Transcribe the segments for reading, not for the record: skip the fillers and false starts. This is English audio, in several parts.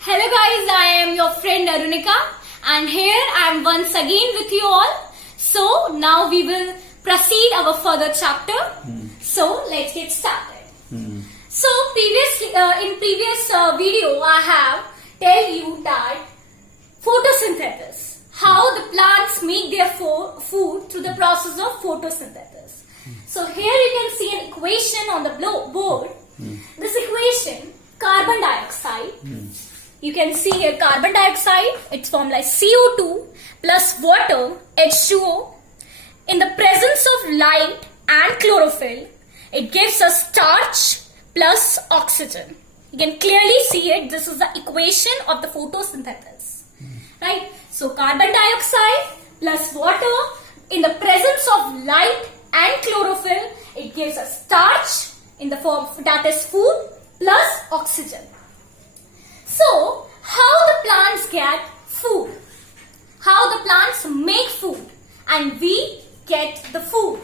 Hello guys, I am your friend Arunika and here I am once again with you all. So now we will proceed our further chapter. So let's get started. So previously, in previous video I have tell you that photosynthesis, how the plants make their food through the process of photosynthesis. So here you can see an equation on the board. This equation, carbon dioxide. You can see here carbon dioxide, it's formed like CO2 plus water, H2O. In the presence of light and chlorophyll, it gives us starch plus oxygen. You can clearly see it. This is the equation of the photosynthesis. Right? So carbon dioxide plus water in the presence of light and chlorophyll, it gives us starch in the form that is food plus oxygen. So, how the plants get food? How the plants make food and we get the food?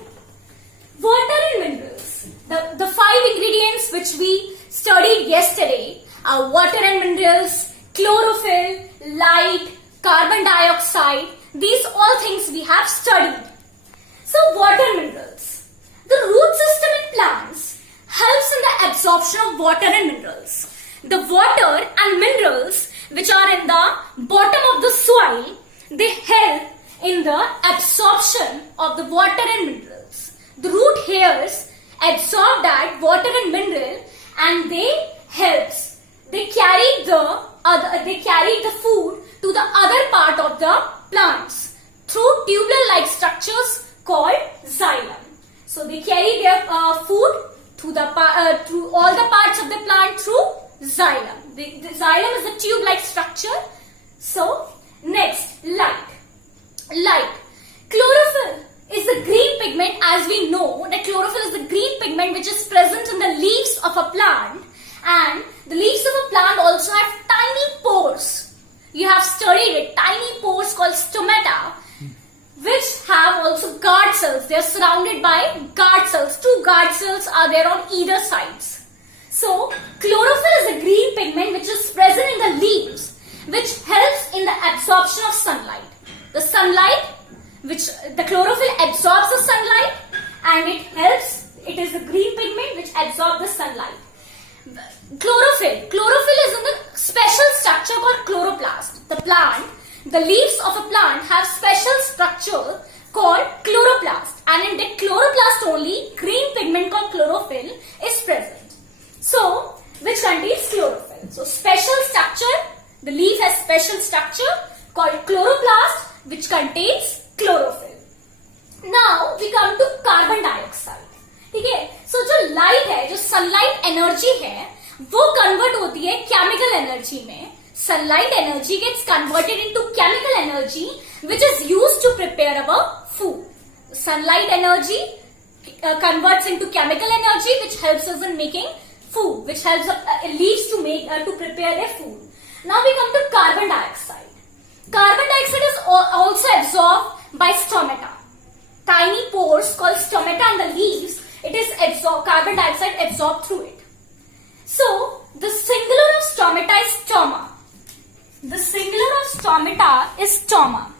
Water and minerals. The 5 ingredients which we studied yesterday are water and minerals, chlorophyll, light, carbon dioxide. These all things we have studied. So, water and minerals. The root system in plants helps in the absorption of water and minerals. The water and minerals which are in the bottom of the soil, they help in the absorption of the water and minerals. The root hairs absorb that water and mineral and they carry the food to the other part of the plants through tubular-like structures called xylem. So they carry their food through all the parts of the plant through xylem. The xylem is a tube-like structure. So, next, light. Light. Chlorophyll is a green pigment. As we know that chlorophyll is a green pigment which is present in the leaves of a plant, and the leaves of a plant also have tiny pores. You have studied it. Tiny pores called stomata, which have also guard cells. They are surrounded by guard cells. 2 guard cells are there on either sides. So, chlorophyll is a green pigment which is present in the leaves, which helps in the absorption of sunlight. The sunlight, the chlorophyll absorbs the sunlight and it helps. It is a green pigment which absorbs the sunlight. Chlorophyll. Chlorophyll is in the special structure called chloroplast. The leaves of a plant have special structure called chloroplast, and in the chloroplast only green pigment called chlorophyll is present. So, which contains chlorophyll. So, special structure, the leaf has special structure called chloroplast which contains chlorophyll. Now, we come to carbon dioxide. Okay? So, जो light है, जो sunlight energy है, वो convert होती है chemical energy में. Sunlight energy gets converted into chemical energy which is used to prepare our food. Sunlight energy converts into chemical energy which helps us in making food, which helps leaves to prepare their food. Now we come to carbon dioxide. Carbon dioxide is also absorbed by stomata. Tiny pores called stomata in the leaves, it is carbon dioxide absorbed through it. So, the singular of stomata is stoma. The singular of stomata is stoma,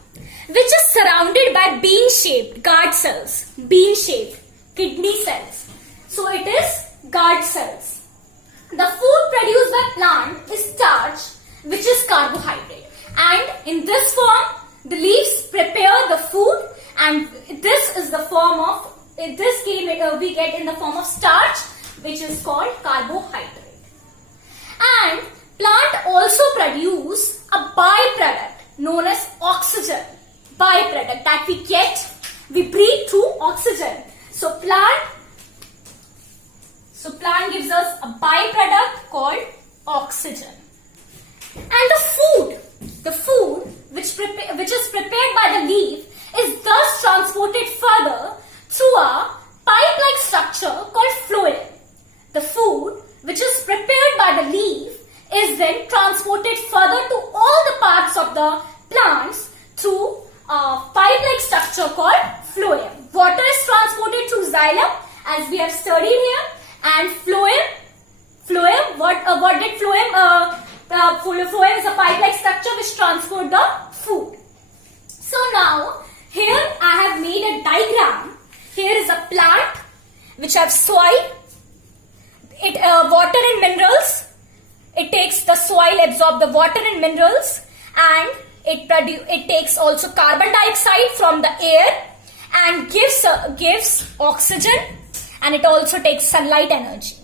which is surrounded by bean-shaped guard cells. Bean-shaped kidney cells. So, it is guard cells. The food produced by plant is starch, which is carbohydrate. And in this form, the leaves prepare the food, and this is the form of, we get in the form of starch, which is called carbohydrate. And plant also produce a byproduct known as oxygen. Byproduct that we breathe through oxygen. So plant gives us a byproduct called oxygen. And the food which is prepared by the leaf is thus transported further through a pipe-like structure called phloem. The food which is prepared by the leaf is then transported further to all the parts of the plants through a pipe-like structure called phloem. Water is transported through xylem as we have studied here, and phloem, what did phloem phloem is a pipe-like structure which transport the food. So now here I have made a diagram. Here is a plant which have soil, water and minerals. It takes the soil, absorb the water and minerals, and it takes also carbon dioxide from the air and gives oxygen, and it also takes sunlight energy.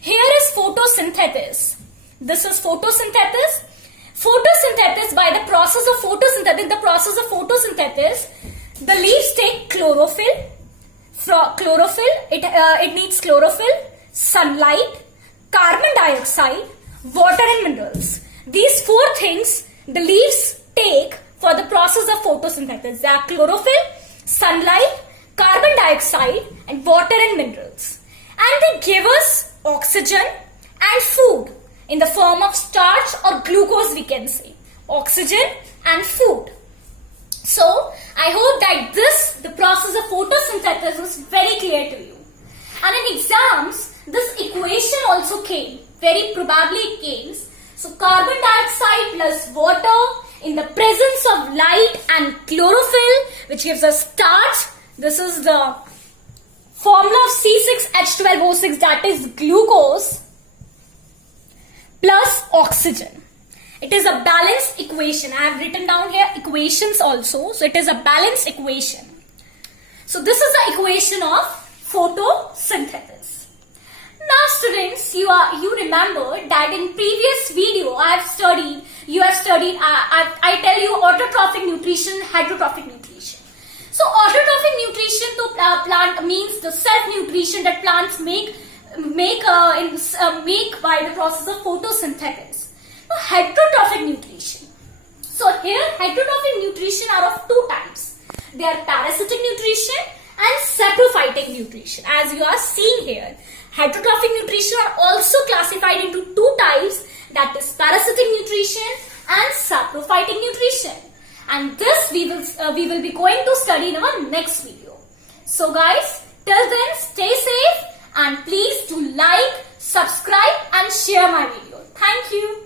Here is photosynthesis. This is photosynthesis. Photosynthesis, by the process of photosynthesis, the leaves take chlorophyll. It needs chlorophyll, sunlight, carbon dioxide, water and minerals. These 4 things the leaves take for the process of photosynthesis. They are chlorophyll, sunlight, carbon dioxide, and water and minerals. And they give us oxygen and food in the form of starch or glucose, we can say. Oxygen and food. So, I hope that the process of photosynthesis is very clear to you. And in exams, this equation also came. Very probably it came. So, carbon dioxide plus water in the presence of light and chlorophyll, which gives us starch. This is the formula of C6H12O6, that is glucose, plus oxygen. It is a balanced equation. I have written down here equations also. So it is a balanced equation. So this is the equation of photosynthesis. Now students, you remember that in previous video I tell you autotrophic nutrition, heterotrophic nutrition. So autotrophic nutrition to plant means the self-nutrition that plants make by the process of photosynthesis. Now, heterotrophic nutrition. So here heterotrophic nutrition are of 2 types. They are parasitic nutrition and saprophytic nutrition. As you are seeing here, heterotrophic nutrition are also classified into 2 types, that is parasitic nutrition and saprophytic nutrition. And this we will be going to study in our next video. So guys, till then stay safe and please do like, subscribe and share my video. Thank you.